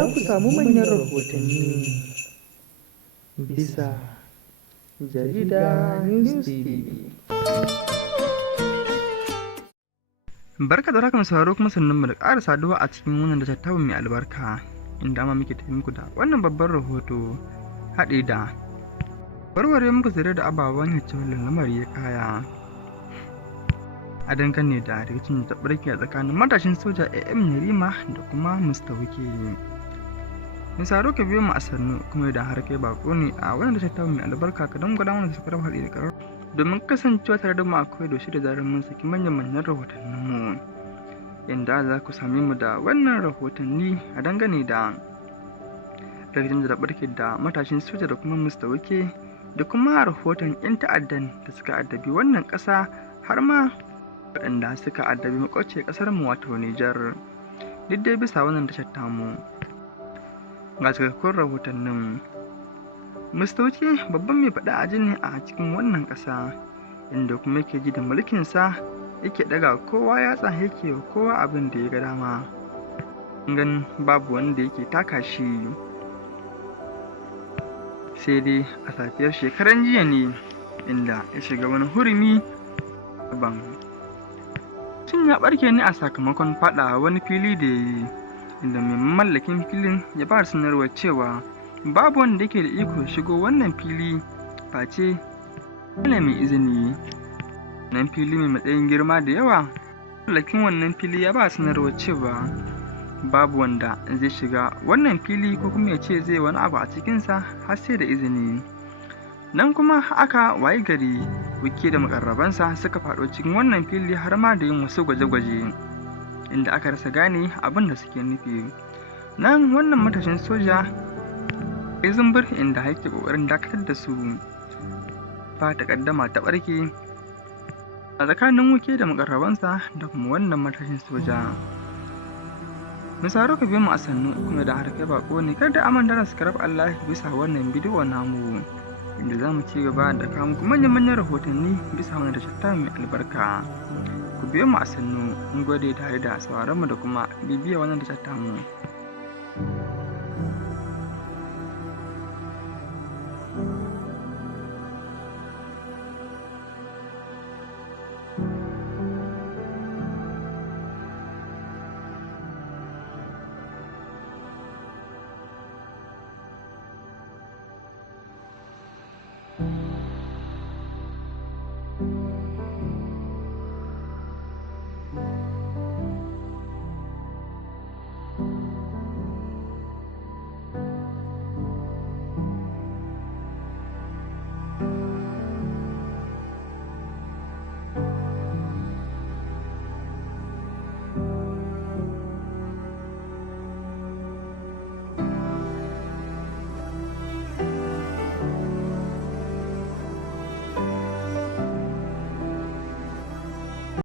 za ku samu manyan rahotanni bisa jarida News TV. Barka da haka sauraro kuma sannan mu da ƙara saduwa a cikin wannan da tattauna mai albarka inda ma muke tafi muku da wannan babban rahoto haɗe da warware muku zare da ababen hicin lamari ya kaya a dangane da rikicin da barke a tsakanin matashin soja AM Yarima da kuma Mr. Wike. Misaro ka biyo mu a sannu kuma idan har kai bako ne a wannan da tattauna mai albarka ka don gwada mana suka haɗe da karar domin kasancewa tare da mu akwai doshi da zarar mun saki manyan rahotanninmu inda za ku same mu da wannan rahotanni a dangane da rikicin da barke da matashin soja da kuma Mr. Wike da kuma rahoton 'yan ta'addan da suka addabi wannan ƙasa har ma waɗanda suka addabi makwabciyar ƙasar mu wato Nijar. Duk dai bisa wannan tashar tamu ga cikakkun rahotannin. Mr. Wike babban mai faɗa a jini a cikin wannan ƙasa inda kuma yake ji da mulkinsa yake ɗaga kowa yatsa yake wa kowa abin da ya ga dama ganin babu wanda yake taka shi. Sai dai a safiyar shekaran jiya ne inda ya shiga wani hurumi ban cin ya ɓarke ne a sakamakon faɗa wani fili da ya yi inda mai mallakin filin ya ba sanarwar cewa babu wanda yake da iko shigo wannan fili face yana mai izini. Nan fili mai matsayin girma da yawa mallakin wannan fili ya ba sanarwar cewa babu wanda zai shiga wannan fili ko kuma ya ce zai wani abu a cikinsa har sai da izini. Nan kuma aka wayi gari Wike da makarrabansa suka faɗo cikin wannan fili har ma da yin wasu gwaje-gwaje inda aka rasa gane abin da suke nufi. Nan wannan matashin soja ya zumbur inda yake kokarin dakatar da su ba takaddama ta barke a tsakanin Wike da makarrabansa da kuma wannan matashin soja. Misaro ka biyo mu a sannu kuma da har kai bako ne kada amanta da subscribe Allah bisa wannan bidiyo namu inda za mu ci gaba da kawo muku manyan rahotanni bisa wannan da shatta mai albarka. Ku biyo mu a sannu mun gode tare da sauraron mu da kuma bibiya wannan da shatta mu.